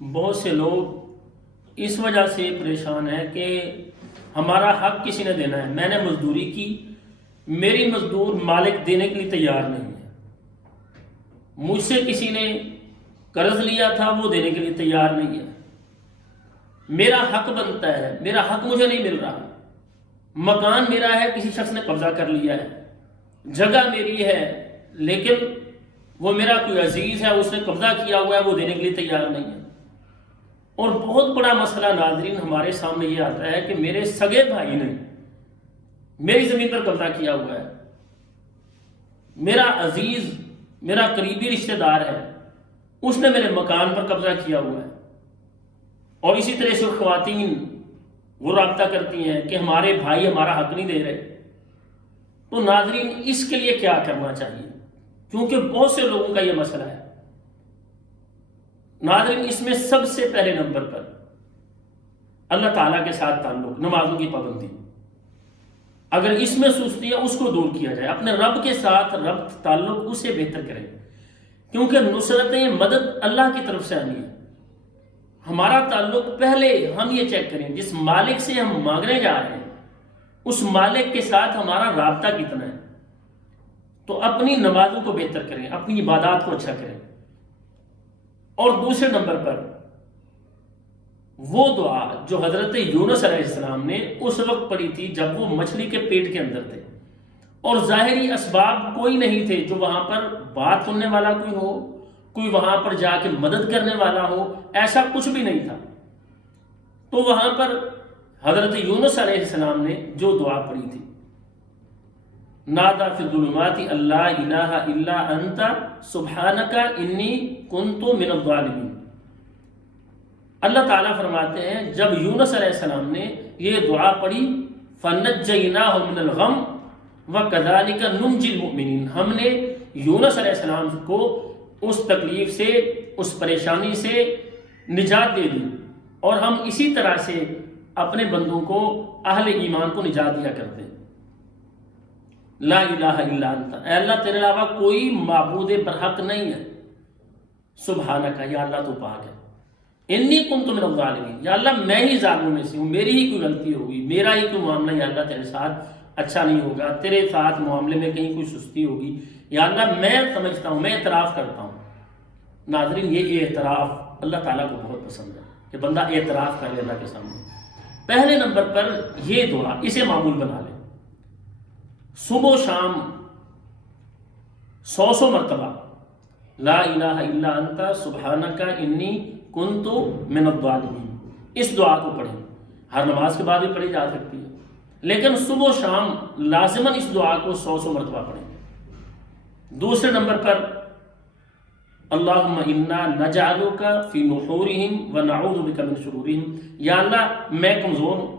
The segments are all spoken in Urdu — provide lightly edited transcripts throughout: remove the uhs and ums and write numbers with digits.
بہت سے لوگ اس وجہ سے پریشان ہیں کہ ہمارا حق کسی نے دینا ہے، میں نے مزدوری کی، میری مزدور مالک دینے کے لیے تیار نہیں ہے، مجھ سے کسی نے قرض لیا تھا وہ دینے کے لیے تیار نہیں ہے، میرا حق بنتا ہے، میرا حق مجھے نہیں مل رہا، مکان میرا ہے کسی شخص نے قبضہ کر لیا ہے، جگہ میری ہے لیکن وہ میرا کوئی عزیز ہے اس نے قبضہ کیا ہوا ہے، وہ دینے کے لیے تیار نہیں ہے۔ اور بہت بڑا مسئلہ ناظرین ہمارے سامنے یہ آتا ہے کہ میرے سگے بھائی نے میری زمین پر قبضہ کیا ہوا ہے، میرا عزیز میرا قریبی رشتہ دار ہے اس نے میرے مکان پر قبضہ کیا ہوا ہے۔ اور اسی طرح سے خواتین وہ رابطہ کرتی ہیں کہ ہمارے بھائی ہمارا حق نہیں دے رہے۔ تو ناظرین اس کے لیے کیا کرنا چاہیے، کیونکہ بہت سے لوگوں کا یہ مسئلہ ہے۔ ناظرین اس میں سب سے پہلے نمبر پر اللہ تعالیٰ کے ساتھ تعلق، نمازوں کی پابندی، اگر اس میں سستی ہے اس کو دور کیا جائے، اپنے رب کے ساتھ ربط تعلق اسے بہتر کریں، کیونکہ نصرتیں مدد اللہ کی طرف سے آنی ہے۔ ہمارا تعلق پہلے ہم یہ چیک کریں جس مالک سے ہم مانگنے جا رہے ہیں اس مالک کے ساتھ ہمارا رابطہ کتنا ہے۔ تو اپنی نمازوں کو بہتر کریں، اپنی عبادات کو اچھا کریں۔ اور دوسرے نمبر پر وہ دعا جو حضرت یونس علیہ السلام نے اس وقت پڑھی تھی جب وہ مچھلی کے پیٹ کے اندر تھے اور ظاہری اسباب کوئی نہیں تھے، جو وہاں پر بات سننے والا کوئی ہو، کوئی وہاں پر جا کے مدد کرنے والا ہو، ایسا کچھ بھی نہیں تھا۔ تو وہاں پر حضرت یونس علیہ السلام نے جو دعا پڑھی تھی، نادا فی الظلمات اللہ الہ الا انت سبحانک انی کنت من الظالمین۔ اللہ تعالیٰ فرماتے ہیں جب یونس علیہ السلام نے یہ دعا پڑھی فنجیناہ من الغم وکذالک ننجی المؤمنین، ہم نے یونس علیہ السلام کو اس تکلیف سے، اس پریشانی سے نجات دے دی، اور ہم اسی طرح سے اپنے بندوں کو، اہل ایمان کو نجات دیا کرتے ہیں۔ لا الہ الا انت، اے اللہ تیرے علاوہ کوئی معبود برحق نہیں ہے، سبحانک یا اللہ تو پاک ہے، انی کنت من الظالمین، یا اللہ میں ہی ظالموں میں سے ہوں، میری ہی کوئی غلطی ہوگی، میرا ہی کوئی معاملہ یا اللہ تیرے ساتھ اچھا نہیں ہوگا، تیرے ساتھ معاملے میں کہیں کوئی سستی ہوگی، یا اللہ میں سمجھتا ہوں، میں اعتراف کرتا ہوں۔ ناظرین یہ اعتراف اللہ تعالیٰ کو بہت پسند ہے کہ بندہ اعتراف کر لے اللہ کے سامنے۔ پہلے نمبر پر یہ دعا اسے معمول بنا لے، صبح و شام 100 مرتبہ لا الہ الا انت سبحانک انی کنت من الظالمین، اس دعا کو پڑھیں۔ ہر نماز کے بعد بھی پڑھی جا سکتی ہے، لیکن صبح و شام لازماً اس دعا کو 100 مرتبہ پڑھیں۔ دوسرے نمبر پر اللہم انا نجعلک فی نحورہم ونعوذ بک من شرورہم، یا اللہ میں کمزور ہوں،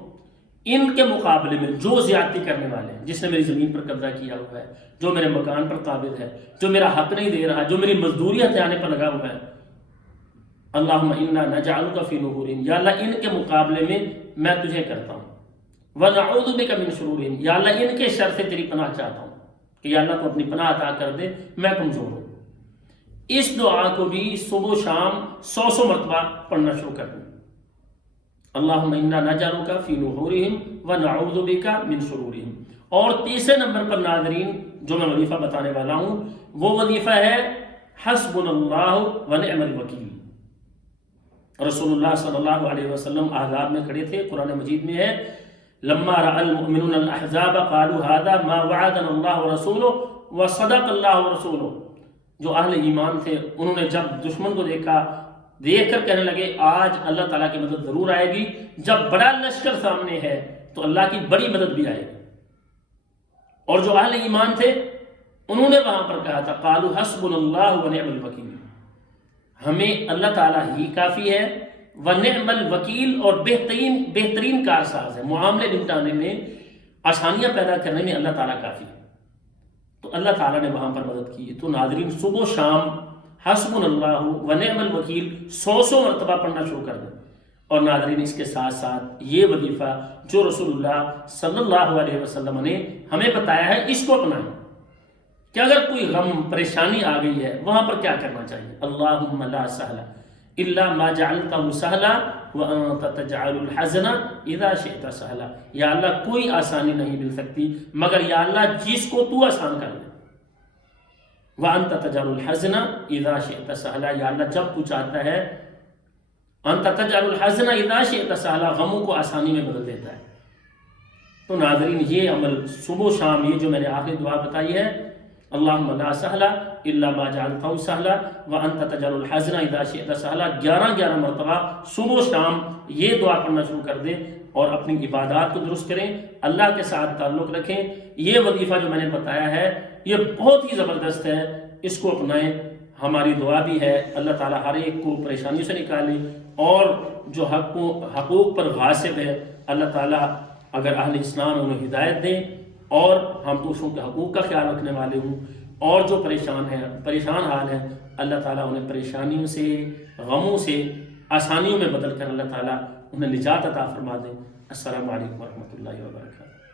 ان کے مقابلے میں جو زیادتی کرنے والے ہیں، جس نے میری زمین پر قبضہ کیا ہوا ہے، جو میرے مکان پر قابض ہے، جو میرا حق نہیں دے رہا، جو میری مزدوری ہتھیانے پر لگا ہوا ہے، اللہم انا نجعلک فی نحورہم، یا اللہ ان کے مقابلے میں میں تجھے کرتا ہوں، ونعوذ بک من شرورہم، یا اللہ ان کے شر سے تیری پناہ چاہتا ہوں کہ یا اللہ تو اپنی پناہ عطا کر دے، میں کمزور ہوں۔ اس دعا کو بھی صبح و شام 100 مرتبہ پڑھنا شروع کر دیں، اللہم انا نجعلک فی نحورہم ونعوذ بک من شرورہم۔ اور تیسرے نمبر پر ناظرین جو میں وظیفہ بتانے والا ہوں وہ وظیفہ ہے حسبنا اللہ ونعم الوکیل۔ رسول اللہ صلی اللہ علیہ وسلم احزاب میں کھڑے تھے، قرآن مجید میں ہے لما رأى المؤمنون الاحزاب قالوا هذا ما وعدنا اللہ ورسولہ وصدق اللہ ورسولہ۔ جو اہل ایمان تھے انہوں نے جب دشمن کو دیکھا، دیکھ کر کہنے لگے آج اللہ تعالیٰ کی مدد ضرور آئے گی، جب بڑا لشکر سامنے ہے تو اللہ کی بڑی مدد بھی آئے گی۔ اور جو اہل ایمان تھے انہوں نے وہاں پر کہا تھا قالوا حسبنا اللہ ونعم الوکیل، ہمیں اللہ تعالیٰ ہی کافی ہے، ونعم الوکیل، اور بہترین کارساز ہے، معاملے نمٹانے میں، آسانیاں پیدا کرنے میں اللہ تعالیٰ کافی ہے۔ تو اللہ تعالیٰ نے وہاں پر مدد کی۔ تو ناظرین صبح و شام حسبنا اللہ ونعم الوکیل 100 مرتبہ پڑھنا شروع کر دیں۔ اور ناظرین اس کے ساتھ ساتھ یہ وظیفہ جو رسول اللہ صلی اللہ علیہ وسلم نے ہمیں بتایا ہے اس کو اپنائیں کہ اگر کوئی غم پریشانی آ گئی ہے وہاں پر کیا کرنا چاہیے۔ اللہم لا سہل الا ما جعلته سهلا وانت تجعل الحزن اذا شئت سهلا، یا اللہ کوئی آسانی نہیں مل سکتی مگر یا اللہ جس کو تو آسان کر دے، وانت تجعل الحزن اذا شئت سهلا، یا اللہ جب تو چاہتا ہے، انت تجعل الحزن اذا شئت سهلا، غموں کو آسانی میں بدل دیتا ہے۔ تو ناظرین یہ عمل صبح و شام، یہ جو میں نے آخری دعا بتائی ہے، اللہم لا سہلا الا ما جعلتہ سہلا وانت تجعل الحزن اذا شئت سہلا، 11 مرتبہ صبح و شام یہ دعا پڑھنا شروع کر دیں اور اپنی عبادات کو درست کریں، اللہ کے ساتھ تعلق رکھیں۔ یہ وظیفہ جو میں نے بتایا ہے یہ بہت ہی زبردست ہے، اس کو اپنائیں۔ ہماری دعا بھی ہے اللہ تعالیٰ ہر ایک کو پریشانیوں سے نکالے، اور جو حقوق پر غاصب ہے اللہ تعالیٰ اگر اہل اسلام انہیں ہدایت دیں، اور ہم دوسروں کے حقوق کا خیال رکھنے والے ہوں، اور جو پریشان حال ہیں اللہ تعالیٰ انہیں پریشانیوں سے، غموں سے آسانیوں میں بدل کر اللہ تعالیٰ انہیں نجات عطا فرما دیں۔ السلام علیکم ورحمۃ اللہ وبرکاتہ۔